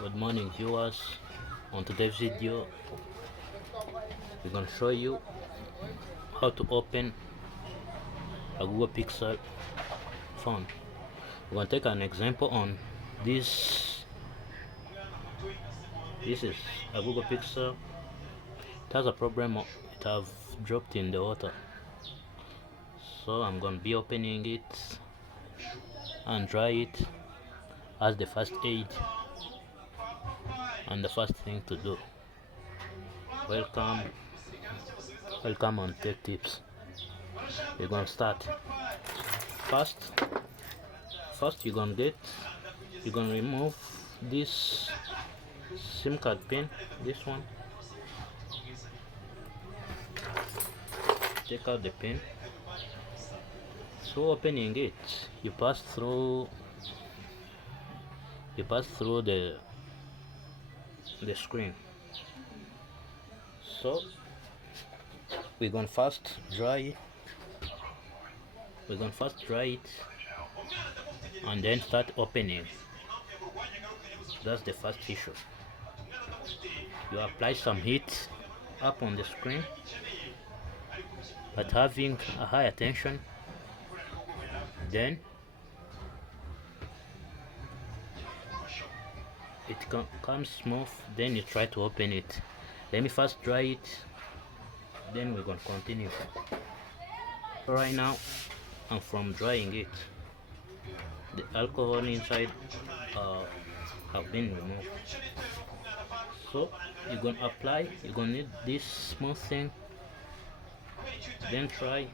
Good morning viewers. On today's video we're going to show you how to open a Google Pixel phone. We're going to take an example on this. This is a Google Pixel. It has a problem. It have dropped in the water, so I'm going to be opening it and dry it as the first aid and the first thing to do. Welcome on Tech Tips. We're gonna start. First you're gonna remove this SIM card pin, this one. Take out the pin. So opening it, you pass through the screen. So we're gonna first dry it and then start opening. That's the first issue. You apply some heat up on the screen, but having a high attention. Then it comes smooth. Then you try to open it. Let me first dry it, then we're gonna continue. So right now I'm from drying it. The alcohol inside have been removed. So you're gonna need this smooth thing. Then try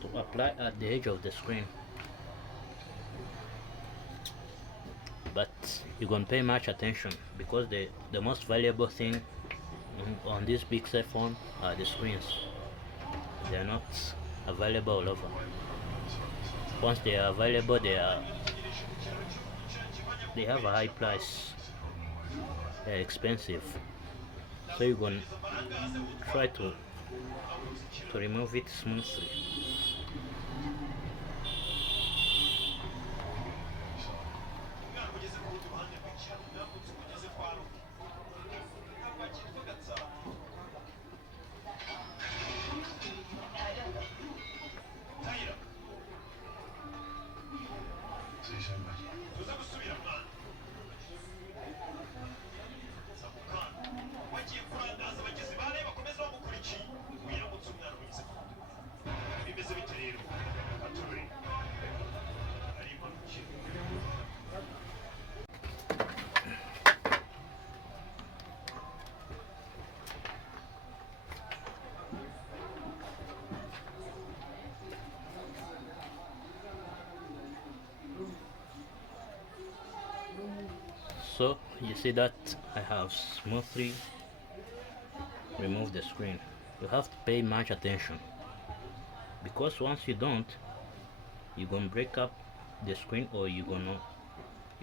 to apply at the edge of the screen, but you're gonna pay much attention because the most valuable thing on this big cell phone are the screens. They are not available all over. Once they are available, they have a high price. They're expensive. So you're gonna try to remove it smoothly. So you see that I have smoothly removed the screen. You have to pay much attention, because once you don't, you're gonna break up the screen, or you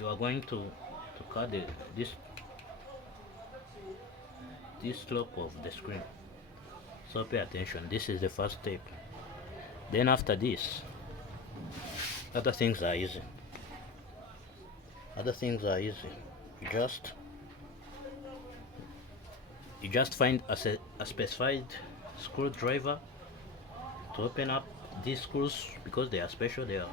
are going to cut this slope of the screen. So pay attention. This is the first step. Then after this, other things are easy. You just find a specified screwdriver to open up these screws, because they are special. They are